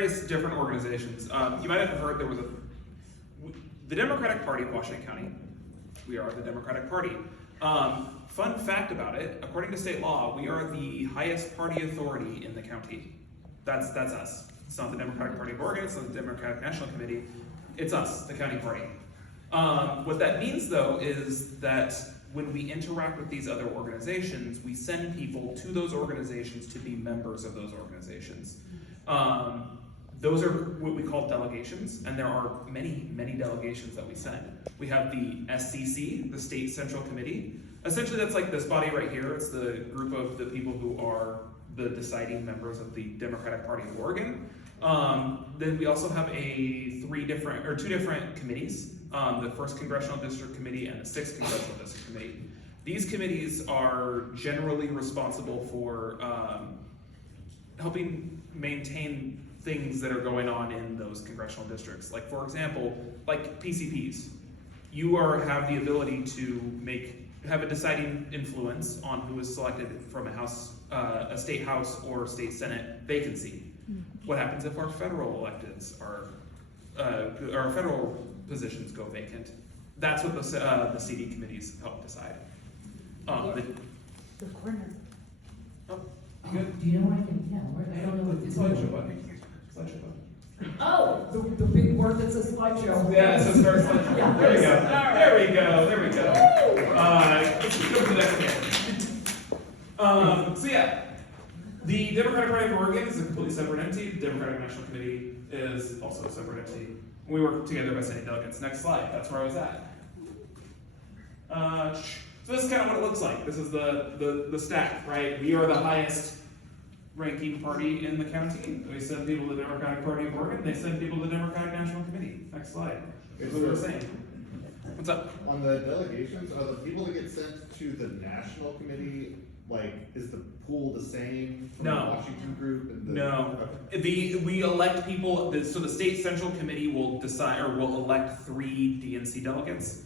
various different organizations. You might have heard there was the Democratic Party of Washington County. We are the Democratic Party. Fun fact about it, according to state law, we are the highest party authority in the county. That's us. It's not the Democratic Party of Oregon, it's not the Democratic National Committee. It's us, the county party. What that means, though, is that when we interact with these other organizations, we send people to those organizations to be members of those organizations. Those are what we call delegations, and there are many, many delegations that we send. We have the SCC, the State Central Committee. Essentially, that's like this body right here. It's the group of the people who are the deciding members of the Democratic Party of Oregon. Then we also have two different committees, the 1st Congressional District Committee and the 6th Congressional District Committee. These committees are generally responsible for helping maintain things that are going on in those congressional districts. Like, for example, like PCPs. You have the ability to have a deciding influence on who is selected from a state house or state senate vacancy. What happens if our federal electeds our federal positions go vacant? That's what the CD committees help decide. The corner. Oh, Do you know where I can, I don't know what this is. slideshow button. Oh, the big word that says slideshow. Yeah, it says start slideshow. Yeah. There we go. Right. There we go. Let's go to the next one. So yeah, the Democratic Party of Oregon is a completely separate entity. The Democratic National Committee is also a separate entity. We work together by sending delegates. Next slide. That's where I was at. So this is kind of what it looks like. This is the stack, right? We are the highest ranking party in the county. We send people to the Democratic Party of Oregon. They send people to the Democratic National Committee. Next slide. Here's what we're saying. What's up? On the delegations, are the people that get sent to the national committee, like, is the pool the same from the Washington group? And No. We elect people, so the State Central Committee will decide, or will elect 3 DNC delegates.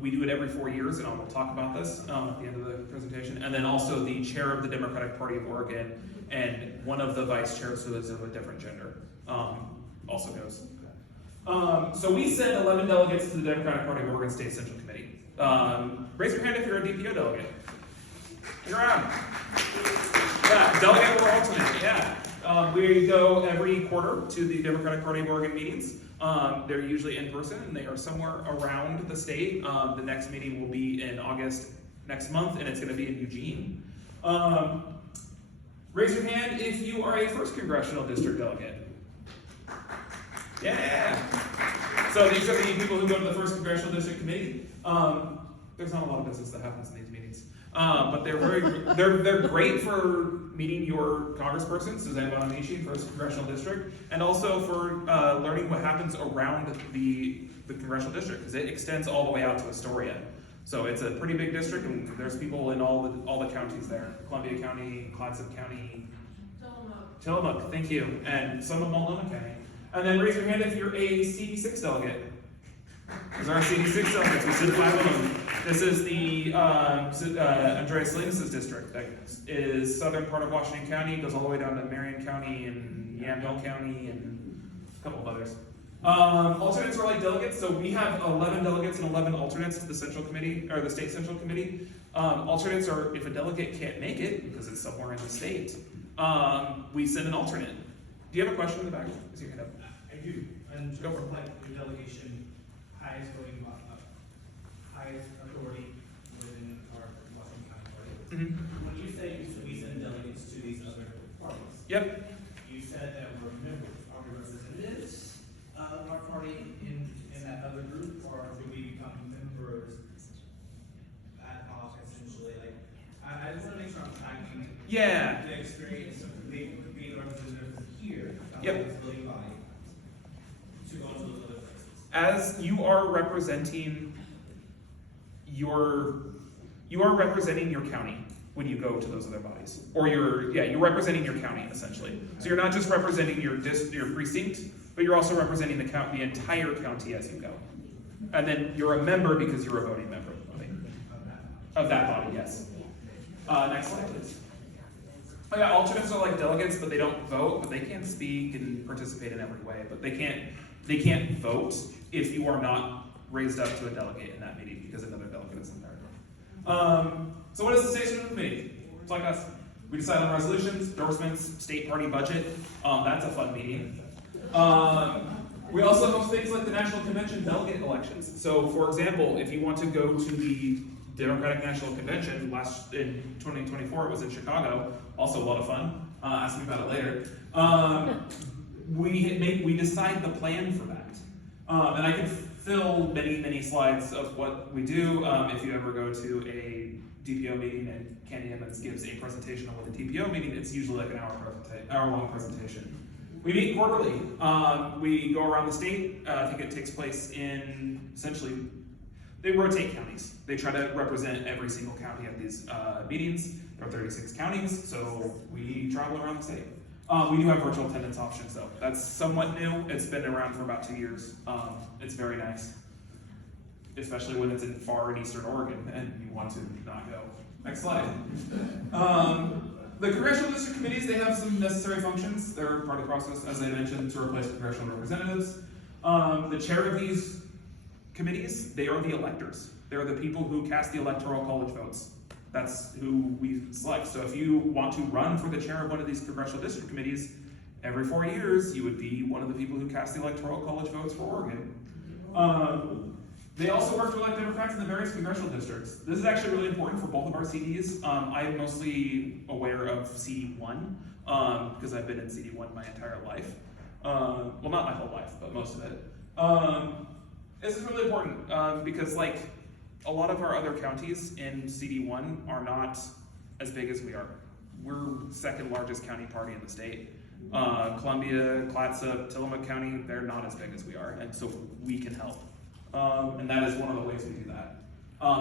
We do it every 4 years, and I'll talk about this at the end of the presentation. And then also the chair of the Democratic Party of Oregon and one of the vice chairs who is of a different gender also goes. So we send 11 delegates to the Democratic Party of Oregon State Central Committee. Raise your hand if you're a DPO delegate. You're around. Yeah, delegate or alternate, yeah. We go every quarter to the Democratic Party of Oregon meetings. They're usually in person, and they are somewhere around the state. The next meeting will be in August next month, and it's going to be in Eugene. Raise your hand if you are a 1st Congressional District delegate. Yeah. So these are the people who go to the 1st Congressional District Committee. There's not a lot of business that happens in these meetings, but they're great for meeting your congressperson, Suzanne Bonamici, 1st Congressional District, and also for learning what happens around the congressional district, because it extends all the way out to Astoria. So it's a pretty big district, and there's people in all the counties there: Columbia County, Clatsop County, Tillamook, thank you, and some of Multnomah County. And then raise your hand if you're a CD6 delegate. These are our CD6 delegates. We send 5 of them. This is the Andreas Salinas' district. That is southern part of Washington County, goes all the way down to Marion County and Yamhill County and a couple of others. Alternates are like delegates, so we have 11 delegates and 11 alternates to the Central Committee, or the State Central Committee. Alternates are if a delegate can't make it, because it's somewhere in the state, we send an alternate. Do you have a question in the back? Is your hand up? I do. And Go for it. like your delegation, highest voting, highest authority within our Washington County party. Mm-hmm. When you say we send delegates to these other parties, Yep. you said that we're members. Are we representatives of our party in that other group, or do we become members ad hoc essentially? Like, I just want to make sure I'm tracking Yeah. the experience of being the representative here. Yep. Voting body to go to those other places. As you are representing your county when you go to those other bodies, or you're representing your county essentially. So you're not just representing your precinct, but you're also representing the entire county as you go. And then you're a member because you're a voting member of that body. Yes. Next slide, please. Oh yeah, alternates are like delegates, but they don't vote, but they can speak and participate in every way, but they can't vote if you are not raised up to a delegate in that meeting because another delegate is in there. So what is the station of the meeting? It's like us. We decide on resolutions, endorsements, state party budget. That's a fun meeting. We also host things like the National Convention delegate elections. So for example, if you want to go to the Democratic National Convention in 2024, it was in Chicago, also a lot of fun. Ask me about it later. We decide the plan for that. And I can fill many slides of what we do. If you ever go to a DPO meeting and Candy Evans gives a presentation on what a TPO meeting, it's usually like an hour-long presentation. We meet quarterly. We go around the state. I think it takes place in, essentially, they rotate counties. They try to represent every single county at these meetings. There are 36 counties, so we travel around the state. We do have virtual attendance options though. That's somewhat new. It's been around for about 2 years. It's very nice, especially when it's in far and eastern Oregon and you want to not go. Next slide. The congressional district committees, they have some necessary functions. They're part of the process, as I mentioned, to replace congressional representatives. The chair of these committees, they are the electors. They're the people who cast the electoral college votes. That's who we select. So if you want to run for the chair of one of these congressional district committees, every 4 years, you would be one of the people who cast the electoral college votes for Oregon. They also work to elect Democrats in the various congressional districts. This is actually really important for both of our CDs. I am mostly aware of CD1, because I've been in CD1 my entire life. Well, not my whole life, but most of it. This is really important, because like a lot of our other counties in CD1 are not as big as we are. We're second largest county party in the state. Columbia, Clatsop, Tillamook County, they're not as big as we are, and so we can help. And that is one of the ways we do that.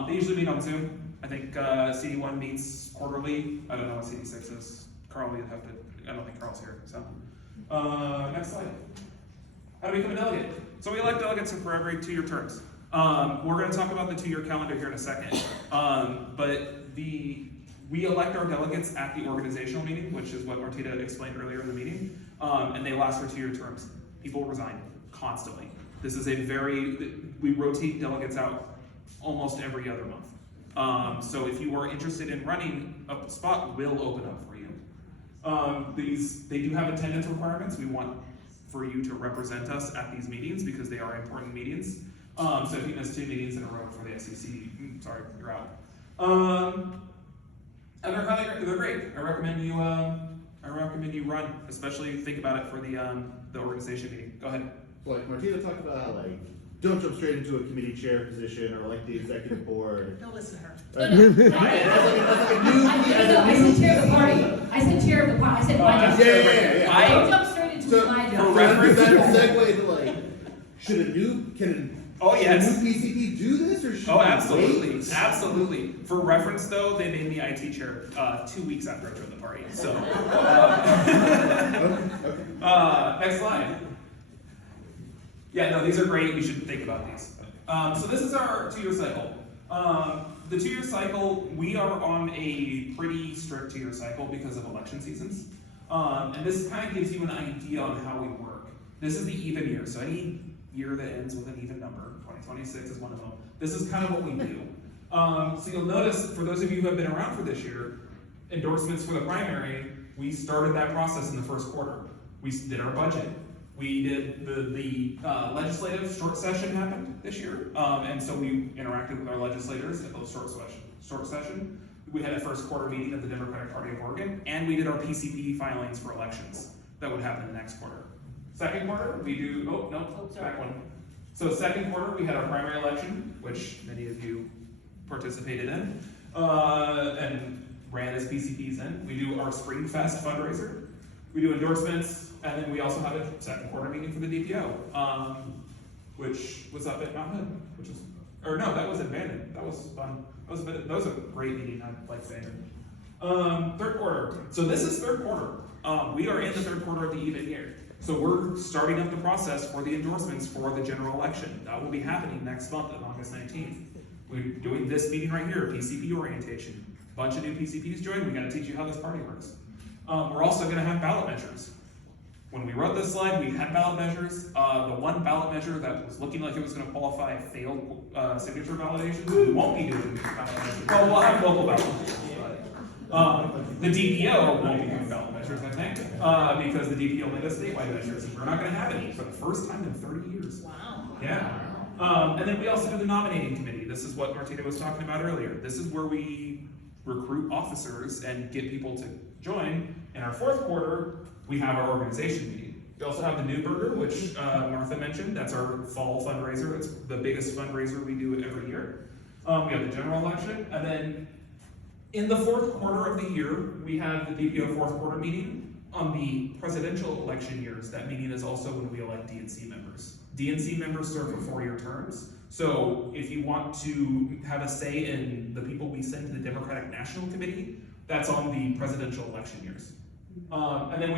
They usually meet on Zoom. I think CD1 meets quarterly. I don't know what CD6 is. Carl, you'd have to, I don't think Carl's here, so. Next slide. How do we become a delegate? So we elect delegates for every 2-year terms. We're gonna talk about the 2-year calendar here in a second. But we elect our delegates at the organizational meeting, which is what Martina explained earlier in the meeting, and they last for 2-year terms. People resign constantly. This is we rotate delegates out almost every other month. So if you are interested in running, a spot will open up for you. They do have attendance requirements. We want for you to represent us at these meetings because they are important meetings. So if you miss 2 meetings in a row for the SEC, sorry, you're out. And they're great. I recommend you run, especially think about it for the organization meeting. Go ahead. Like Martina talked about how don't jump straight into a committee chair position or like the executive board. Don't listen to her. I said chair of the party. I said chair of the party. I said my job. Yeah. Don't jump straight into my job. That segue to like, can a new PCP do this or should absolutely, wait? absolutely. For reference though, they named the IT chair 2 weeks after I joined the party, so. Next slide. Yeah, no, these are great, you should think about these. So this is our 2-year cycle. The 2-year cycle, we are on a pretty strict 2-year cycle because of election seasons. And this kind of gives you an idea on how we work. This is the even year, so any year that ends with an even number, 2026 is one of them. This is kind of what we do. So you'll notice, for those of you who have been around for this year, endorsements for the primary, we started that process in the first quarter. We did our budget. We did the legislative short session happened this year, and so we interacted with our legislators at those short session. We had a first quarter meeting of the Democratic Party of Oregon, and we did our PCP filings for elections that would happen in the next quarter. Second quarter, we do, back one. So second quarter, we had our primary election, which many of you participated in, and ran as PCPs in. We do our Spring Fest fundraiser. We do endorsements, and then we also have a second quarter meeting for the DPO, which was up at Mount Hood, that was in Bandon. That was fun. That was a great meeting. I like Bandon. Third quarter. So this is third quarter. We are in the third quarter of the even year. So we're starting up the process for the endorsements for the general election. That will be happening next month on August 19th. We're doing this meeting right here, PCP orientation. Bunch of new PCPs joined. We got to teach you how this party works. We're also gonna have ballot measures. When we wrote this slide, we had ballot measures. The one ballot measure that was looking like it was gonna qualify failed signature validation. We won't be doing ballot measures. Well, we'll have local ballot measures. But, the DPO won't be doing ballot measures, I think, because the DPO only does statewide measures, and we're not gonna have any for the first time in 30 years. Wow. Yeah. And then we also do the nominating committee. This is what Martina was talking about earlier. This is where we recruit officers and get people to join. In our fourth quarter, we have our organization meeting. We also have the New Burger, which Martha mentioned. That's our fall fundraiser. It's the biggest fundraiser we do every year. We have the general election, and then in the fourth quarter of the year, we have the DPO fourth quarter meeting. On the presidential election years, that meeting is also when we elect DNC members. DNC members serve for 4-year terms. So if you want to have a say in the people we send to the Democratic National Committee, that's on the presidential election years. And then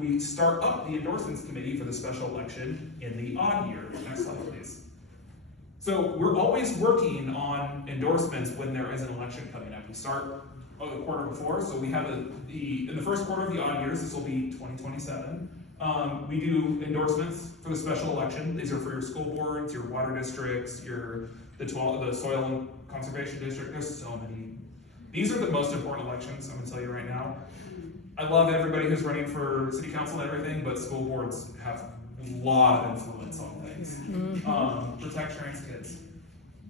we start up the endorsements committee for the special election in the odd year. Next slide, please. So we're always working on endorsements when there is an election coming up. We start the quarter before, so we have in the first quarter of the odd years, this will be 2027. We do endorsements for the special election. These are for your school boards, your water districts, the soil and conservation district. There's so many. These are the most important elections, I'm gonna tell you right now. I love everybody who's running for city council and everything, but school boards have a lot of influence on things. Protect trans kids.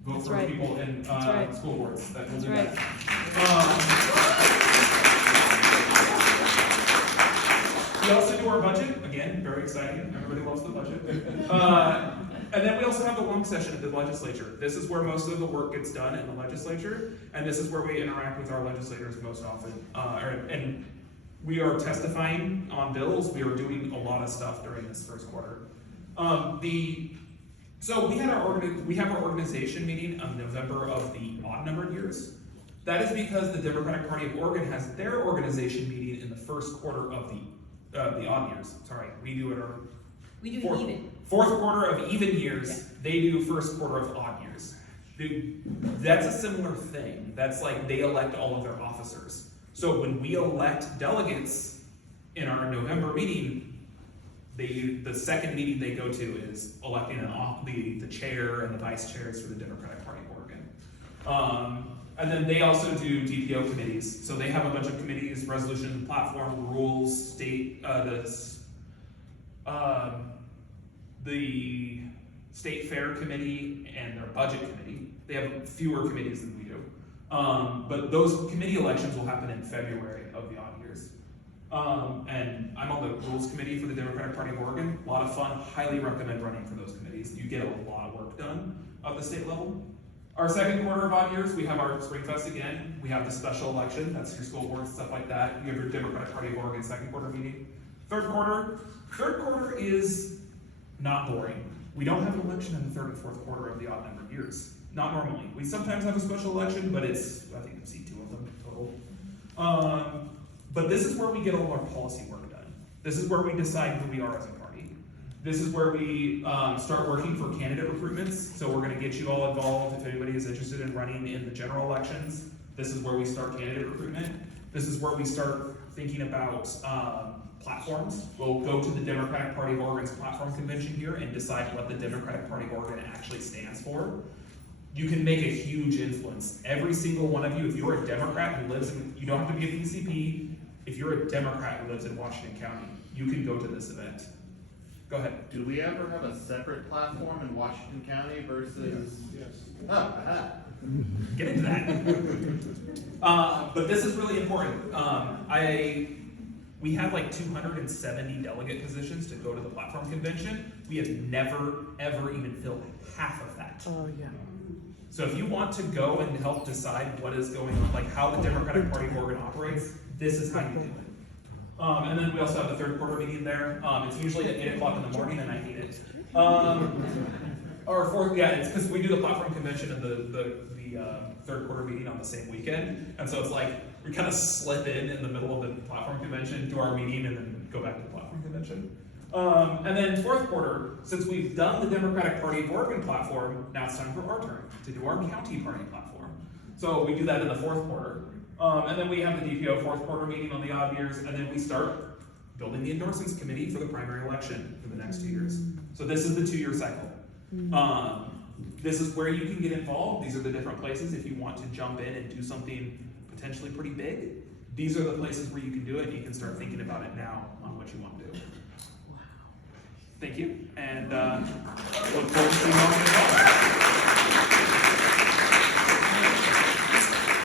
Vote That's for right. people in That's right. school boards that will That's do right. that. We also do our budget, again, very exciting, everybody loves the budget. And then we also have the long session of the legislature. This is where most of the work gets done in the legislature, and this is where we interact with our legislators most often. And we are testifying on bills, we are doing a lot of stuff during this first quarter. So we have our organization meeting in November of the odd numbered years. That is because the Democratic Party of Oregon has their organization meeting in the first quarter of the odd years. Sorry, we do it We do fourth, even. fourth quarter of even years. Yeah. They do first quarter of odd years. That's a similar thing. That's like they elect all of their officers. So when we elect delegates in our November meeting, the second meeting they go to is electing the chair and the vice chairs for the Democratic Party of Oregon. And then they also do DPO committees. So they have a bunch of committees: resolution, platform, rules, the state fair committee, and their budget committee. They have fewer committees than we do. But those committee elections will happen in February of the odd years. And I'm on the rules committee for the Democratic Party of Oregon. A lot of fun, highly recommend running for those committees. You get a lot of work done at the state level. Our second quarter of odd years, we have our Spring Fest again. We have the special election, that's your school board, stuff like that. You have your Democratic Party of Oregon second quarter meeting. Third quarter is not boring. We don't have an election in the third and fourth quarter of the odd numbered years. Not normally. We sometimes have a special election, but I think you see 2 of them total. But this is where we get all our policy work done. This is where we decide who we are as a party. This is where we start working for candidate recruitments. So we're gonna get you all involved if anybody is interested in running in the general elections. This is where we start candidate recruitment. This is where we start thinking about platforms. We'll go to the Democratic Party of Oregon's platform convention here and decide what the Democratic Party of Oregon actually stands for. You can make a huge influence. Every single one of you, if you're a Democrat who lives in, you don't have to be a PCP, if you're a Democrat who lives in Washington County, you can go to this event. Go ahead. Do we ever have a separate platform in Washington County versus? Yes. Oh, aha. Get into that. But this is really important. We have like 270 delegate positions to go to the platform convention. We have never, ever even filled half of that. Oh, yeah. So if you want to go and help decide what is going on, like how the Democratic Party of Oregon operates, this is how you do it. And then we also have the third quarter meeting there. It's usually at 8 o'clock in the morning, and I hate it. Or fourth, yeah, it's because we do the platform convention and the third quarter meeting on the same weekend, and so it's like we kind of slip in the middle of the platform convention, do our meeting, and then go back to the platform convention. And then fourth quarter, since we've done the Democratic Party of Oregon platform, now it's time for our turn to do our county party platform. So we do that in the fourth quarter. And then we have the DPO fourth quarter meeting on the odd years, and then we start building the endorsements committee for the primary election for the next 2 years. So this is the 2-year cycle. This is where you can get involved. These are the different places if you want to jump in and do something potentially pretty big. These are the places where you can do it, and you can start thinking about it now on what you want to do. Thank you, and